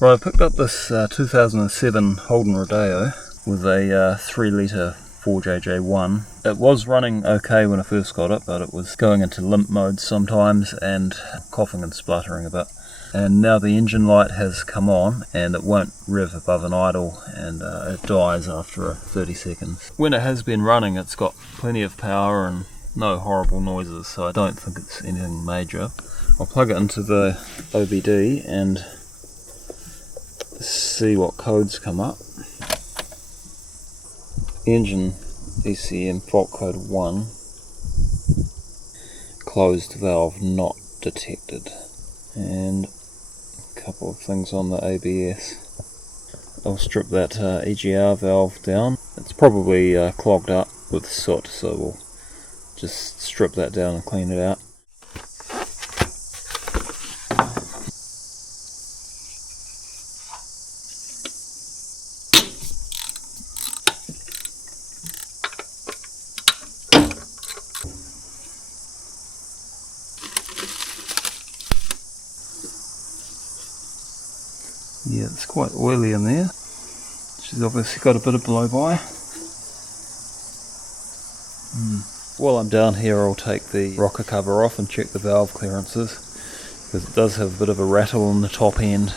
Right, I picked up this 2007 Holden Rodeo with a 3 litre 4JJ1. It was running okay when I first got it, but it was going into limp mode sometimes and coughing and spluttering a bit. And now the engine light has come on and it won't rev above an idle, and it dies after 30 seconds. When it has been running, it's got plenty of power and no horrible noises, so I don't think it's anything major. I'll plug it into the OBD and see what codes come up. Engine ECM fault code 1, closed valve not detected, and a couple of things on the ABS. I'll strip that EGR valve down. It's probably clogged up with soot, so we'll just strip that down and clean it out. Yeah, it's quite oily in there. She's obviously got a bit of blow-by. While I'm down here, I'll take the rocker cover off and check the valve clearances, because it does have a bit of a rattle on the top end.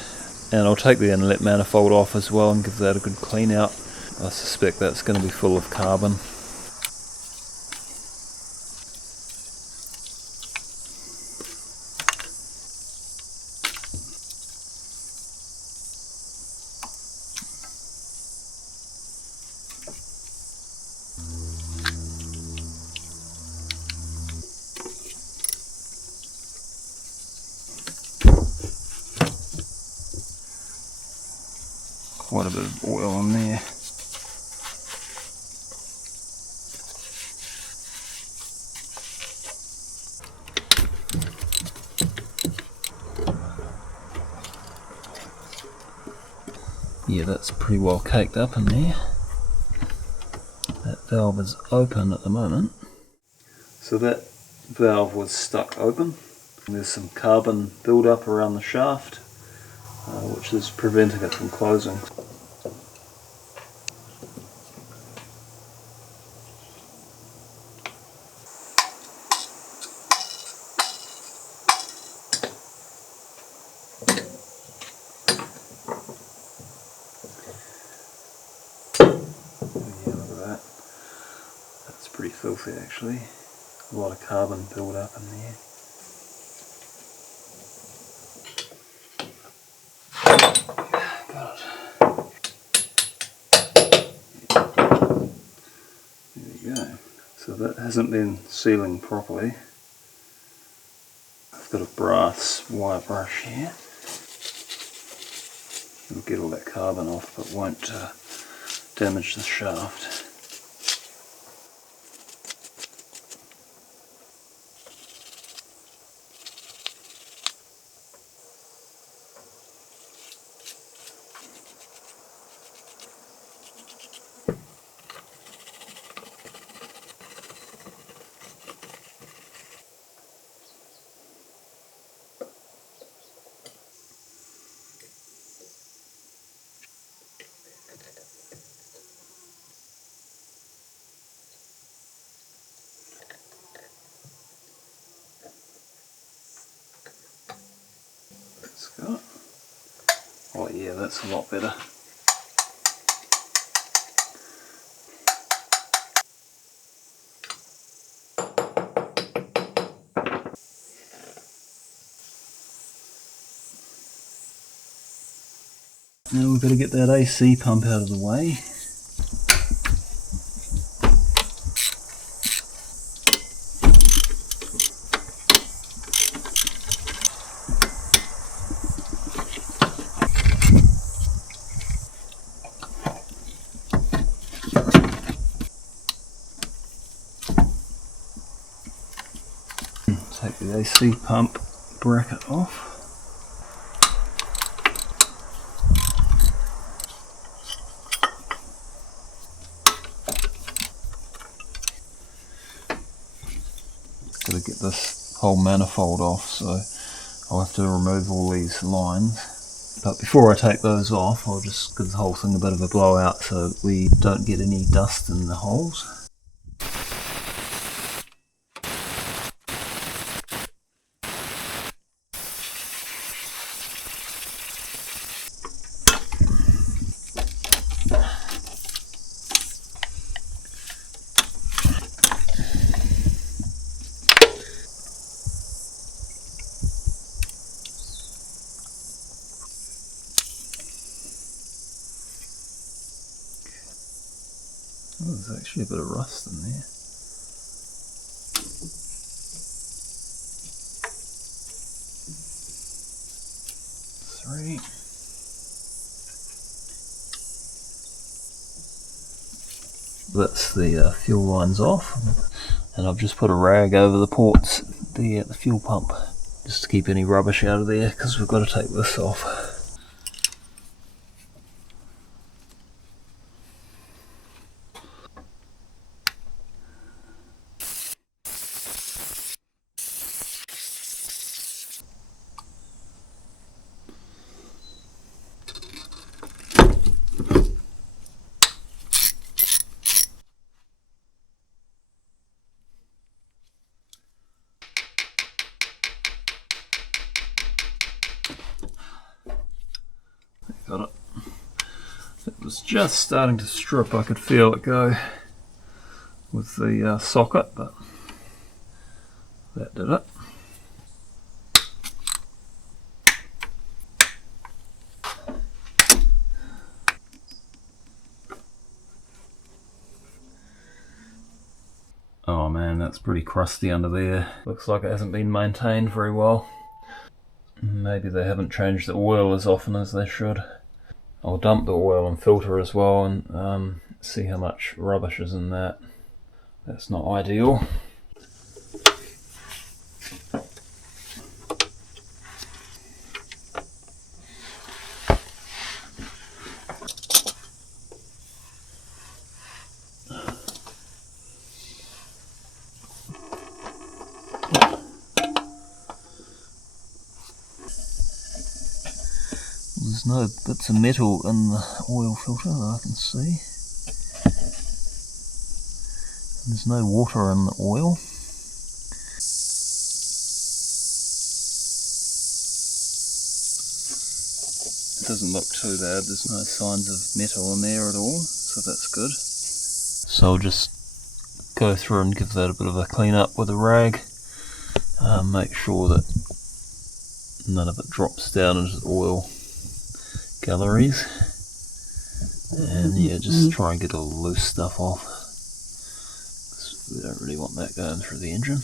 And I'll take the inlet manifold off as well and give that a good clean out. I suspect that's going to be full of carbon. Quite a bit of oil on there. Yeah, that's pretty well caked up in there. That valve is open at the moment. So that valve was stuck open. There's some carbon build-up around the shaft, which is preventing it from closing. Yeah, look at that. That's pretty filthy actually. A lot of carbon build up in there. Got it. There we go. So that hasn't been sealing properly. I've got a brass wire brush here. It'll get all that carbon off, but won't damage the shaft. Got. Oh yeah, that's a lot better. Now we've got to get that AC pump out of the way. Take the AC pump bracket off. Got to get this whole manifold off, so I'll have to remove all these lines. But before I take those off, I'll just give the whole thing a bit of a blowout so that we don't get any dust in the holes. Oh, there's actually a bit of rust in there. Three. That's the fuel lines off, and I've just put a rag over the ports there at the fuel pump just to keep any rubbish out of there, because we've got to take this off. Got it. It was just starting to strip. I could feel it go with the socket, but that did it. Oh man, that's pretty crusty under there. Looks like it hasn't been maintained very well. Maybe they haven't changed the oil as often as they should. I'll dump the oil and filter as well and see how much rubbish is in that. That's not ideal. There's no bits of metal in the oil filter that I can see. There's no water in the oil. It doesn't look too bad, there's no signs of metal in there at all, so that's good. So I'll just go through and give that a bit of a clean up with a rag. Make sure that none of it drops down into the oil galleries, and yeah, just try and get all the loose stuff off, because we don't really want that going through the engine.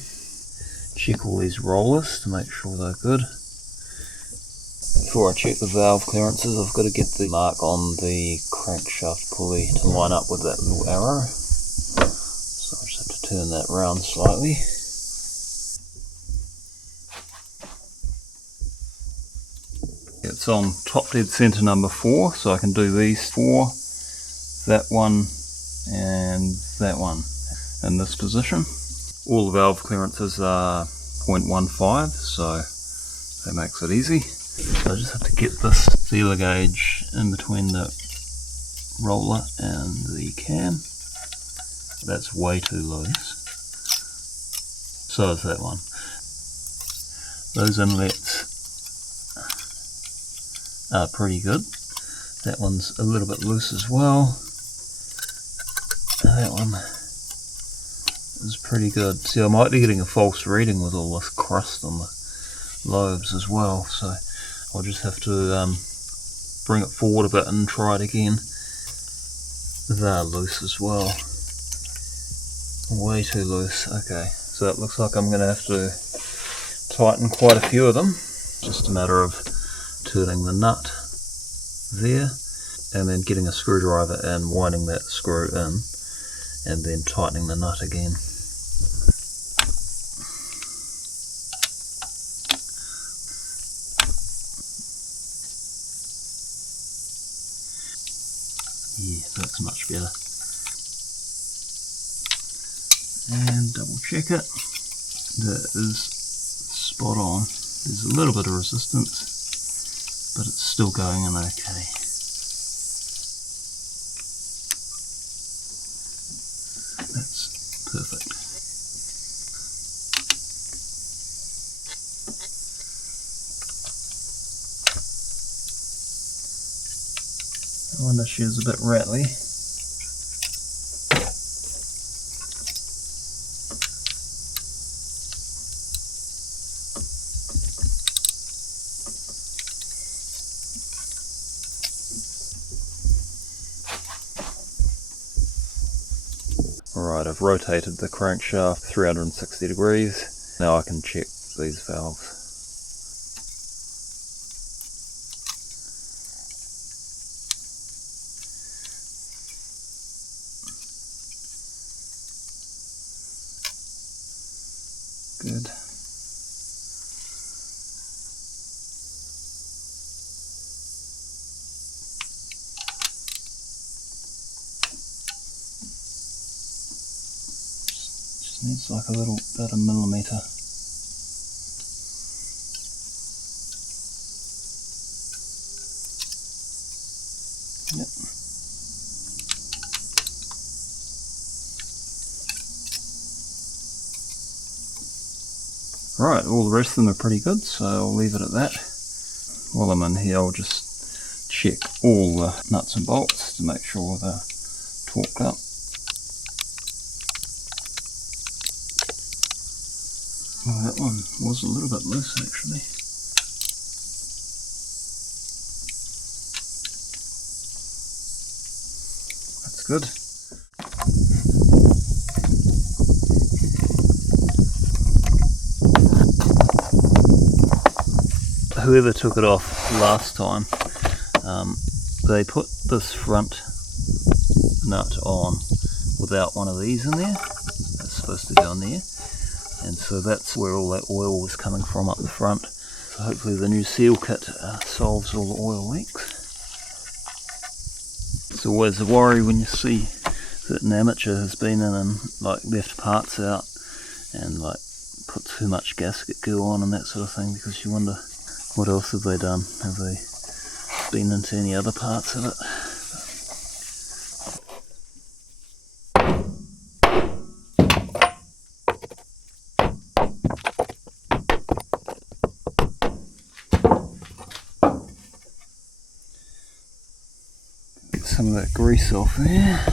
Check all these rollers to make sure they're good. Before I check the valve clearances, I've got to get the mark on the crankshaft pulley to line up with that little arrow, so I just have to turn that round slightly. It's on top dead centre number 4, so I can do these 4, that one and that one in this position. All the valve clearances are 0.15, so that makes it easy. So I just have to get this feeler gauge in between the roller and the cam. That's way too loose. So is that one. Those inlets are pretty good. That one's a little bit loose as well. That one is pretty good. See, I might be getting a false reading with all this crust on the lobes as well, so I'll just have to bring it forward a bit and try it again. They're loose as well. Way too loose. Okay, so it looks like I'm going to have to tighten quite a few of them. Just a matter of turning the nut there and then getting a screwdriver and winding that screw in and then tightening the nut again. Yeah, that's much better. And double check it. That is spot on. There's a little bit of resistance, but it's still going in okay. That's perfect. I wonder if she was a bit rattly. Alright, I've rotated the crankshaft 360 degrees. Now I can check these valves. Good. Just needs like a little, about a millimetre. Yep. Right, all the rest of them are pretty good, so I'll leave it at that. While I'm in here, I'll just check all the nuts and bolts to make sure they're torqued up. Well, that one was a little bit loose actually. That's good. Whoever took it off last time, they put this front nut on without one of these in there. It's supposed to go in there, and so that's where all that oil was coming from, up the front. So hopefully the new seal kit solves all the oil leaks. It's always a worry when you see that an amateur has been in and like left parts out and like put too much gasket glue on and that sort of thing, because you wonder what else have they done? Have they been into any other parts of it? Get some of that grease off there.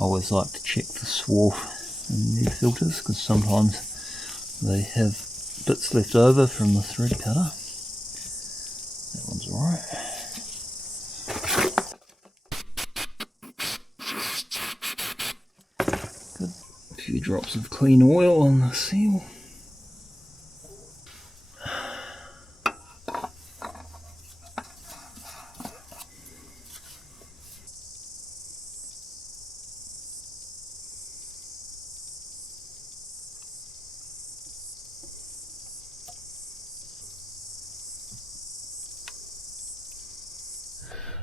I always like to check the swarf in new filters because sometimes they have bits left over from the thread cutter. That one's alright. Good. A few drops of clean oil on the seal.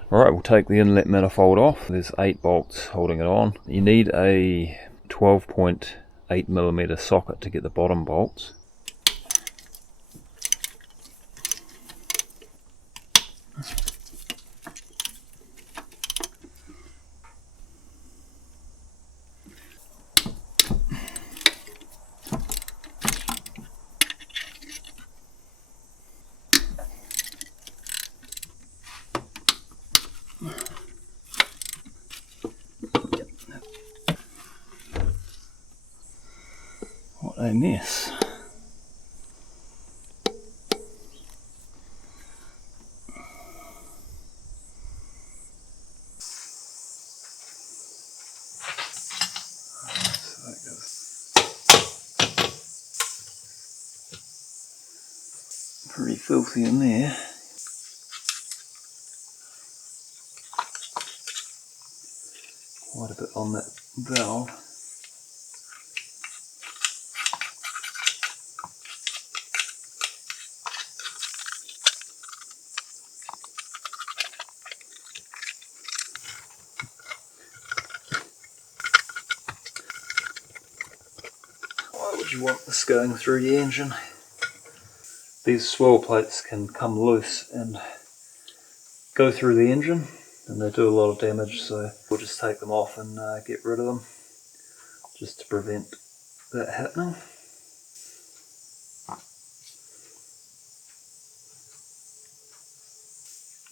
Alright, we'll take the inlet manifold off. There's 8 bolts holding it on. You need a 12.8mm socket to get the bottom bolts. What a mess. Pretty filthy in there. Quite a bit on that valve. Why would you want this going through the engine? These swirl plates can come loose and go through the engine, and they do a lot of damage, so we'll just take them off and get rid of them just to prevent that happening.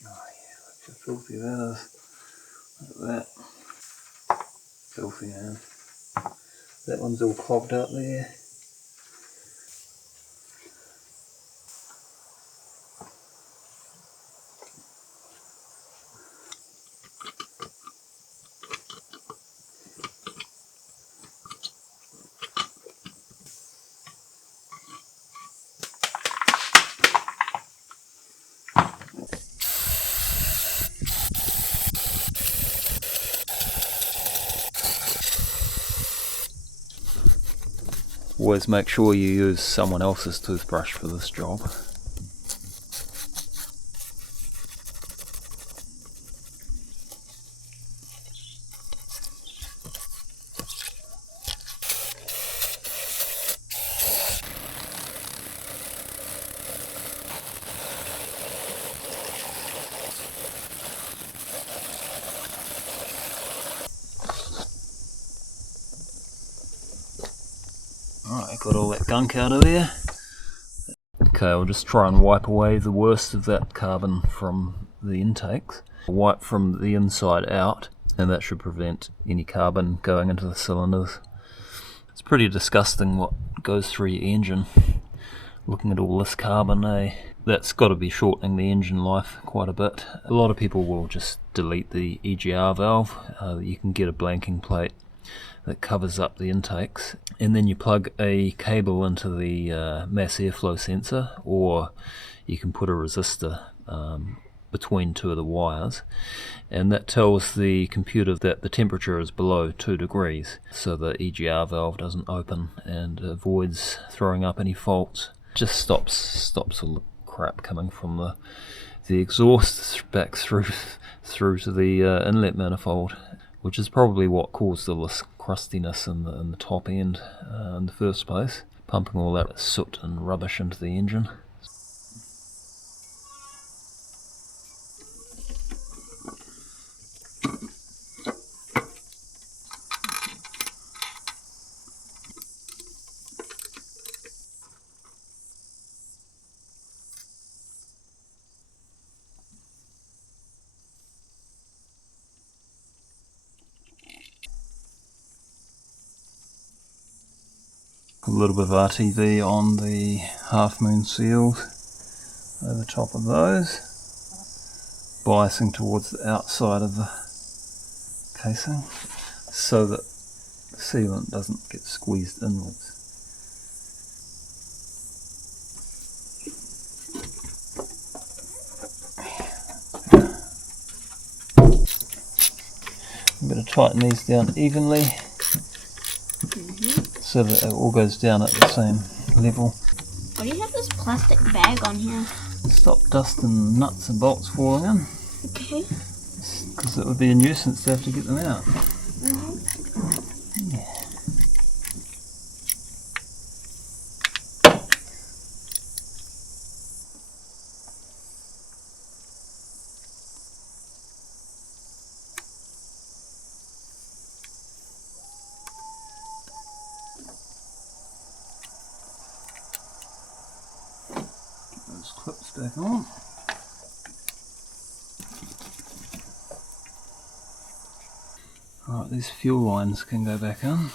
Oh yeah, look how filthy that is. Look at that. Filthy, man. That one's all clogged up there. Always make sure you use someone else's toothbrush for this job. Alright, got all that gunk out of there. Okay, I'll just try and wipe away the worst of that carbon from the intakes. Wipe from the inside out, and that should prevent any carbon going into the cylinders. It's pretty disgusting what goes through your engine. Looking at all this carbon, that's got to be shortening the engine life quite a bit. A lot of people will just delete the EGR valve. You can get a blanking plate that covers up the intakes, and then you plug a cable into the mass airflow sensor, or you can put a resistor between two of the wires, and that tells the computer that the temperature is below 2 degrees, so the EGR valve doesn't open and avoids throwing up any faults. Just stops all the crap coming from the exhaust back through to the inlet manifold, which is probably what caused all this crustiness in the top end in the first place, pumping all that soot and rubbish into the engine. A little bit of RTV on the half moon seals over top of those, biasing towards the outside of the casing so that the sealant doesn't get squeezed inwards. I'm going to tighten these down evenly so that it all goes down at the same level. Why do you have this plastic bag on here? Stop dust and nuts and bolts falling in. Okay. Because it would be a nuisance to have to get them out. Yeah. Those clips back on. Alright, these fuel lines can go back in.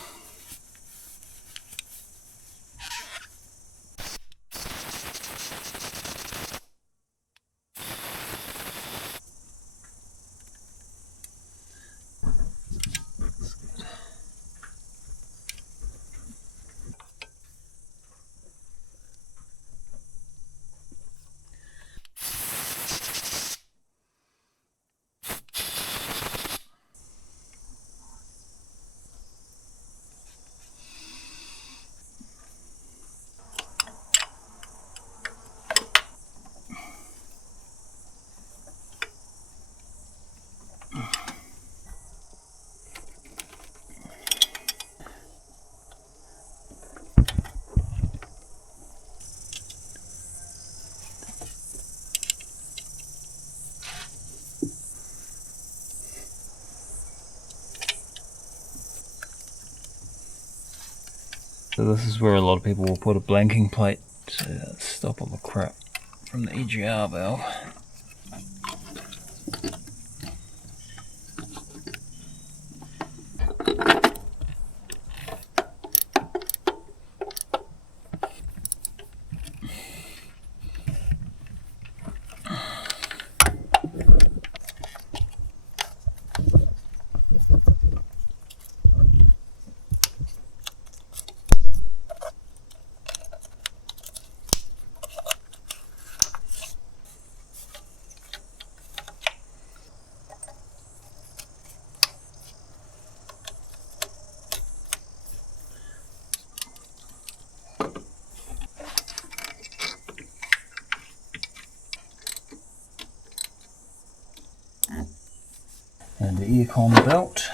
So this is where a lot of people will put a blanking plate to stop all the crap from the EGR valve. And the aircon belt.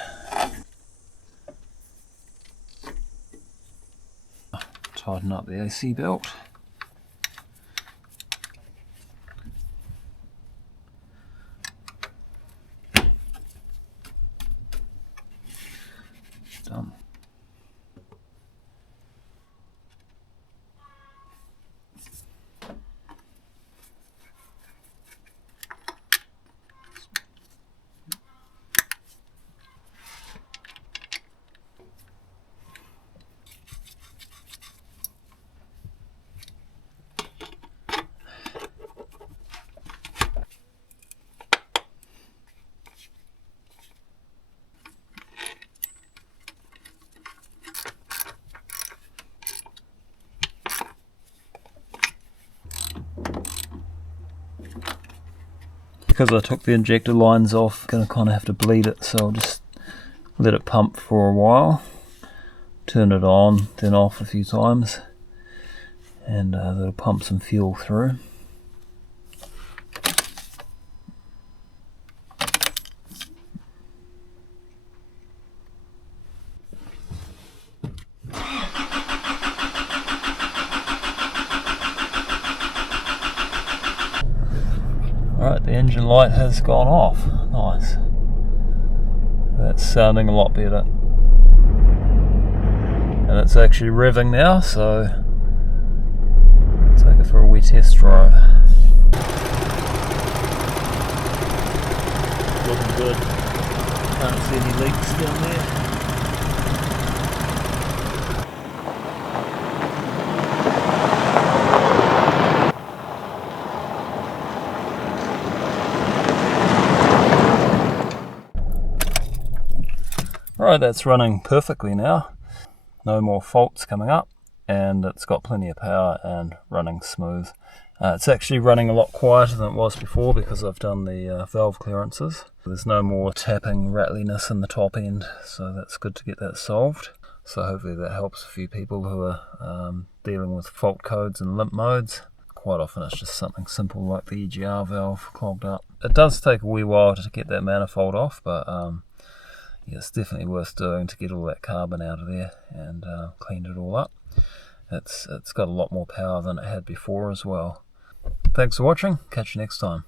Tighten up the AC belt. Done. Because I took the injector lines off, I'm going to kind of have to bleed it, so I'll just let it pump for a while, turn it on, then off a few times, and that'll pump some fuel through. Alright, the engine light has gone off. Nice. That's sounding a lot better. And it's actually revving now, so I'll take it for a wee test drive. Looking good. Can't see any leaks down there. Right, that's running perfectly now. No more faults coming up, and it's got plenty of power and running smooth. It's actually running a lot quieter than it was before because I've done the valve clearances. There's no more tapping rattliness in the top end, so that's good to get that solved. So hopefully that helps a few people who are dealing with fault codes and limp modes. Quite often it's just something simple like the EGR valve clogged up. It does take a wee while to get that manifold off, but yeah, it's definitely worth doing to get all that carbon out of there and cleaned it all up. It's got a lot more power than it had before as well. Thanks for watching. Catch you next time.